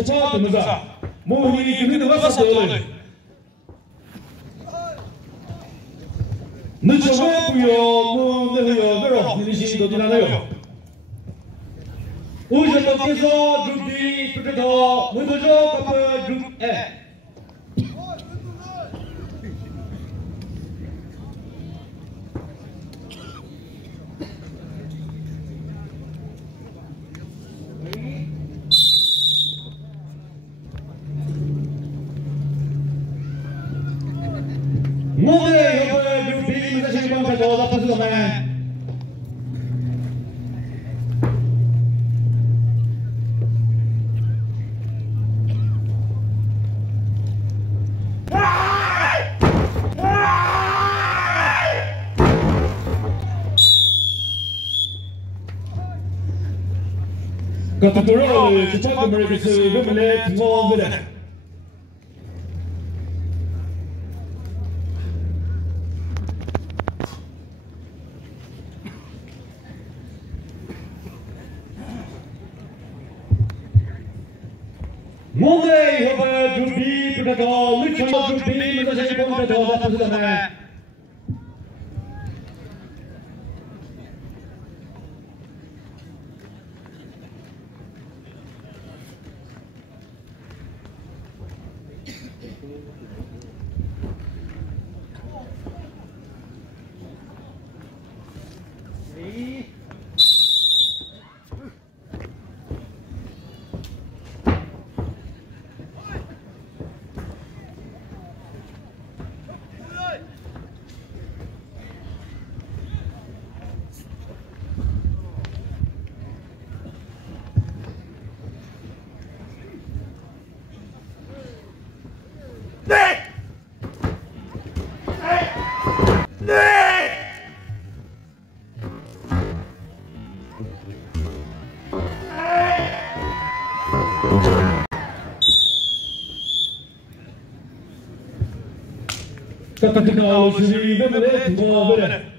cepat mau ini kini wasa dole mencoba puyo mendeyo bero ini sih do dinanayo uji tokeso grupi perketo mendojo kapa grup Monday, grup B, menjadi pemain kedua dapat sudah main. Keturunan cepat mereka sebelum ngomong. Monday, grup B, perketo, lucu grup B, menjadi pemain kedua dapat sudah main. Ketika sendiri benar,